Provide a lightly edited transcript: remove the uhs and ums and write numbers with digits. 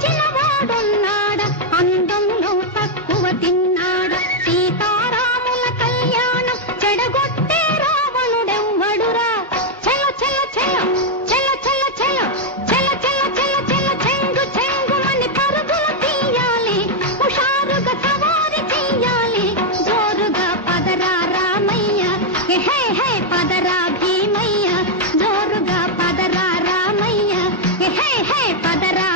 మించిన వాడున్నాడ అందంలో తక్కువ తిన్నాడ సీతారాముల కళ్యాణం చెడగొట్టే రావణుడెవ్వడురా చెల చెల చెల చెల చెల చెల చెల చెల చెల చెల చెంగు చెంగుమని పరుగులు తీయాలి హుషారుగా సవారి చెయ్యాలి జోరుగా పదరా రామయ్య హే హే పదరా భీమయ్య జోరుగా పదరా రామయ్య హే హే పదరా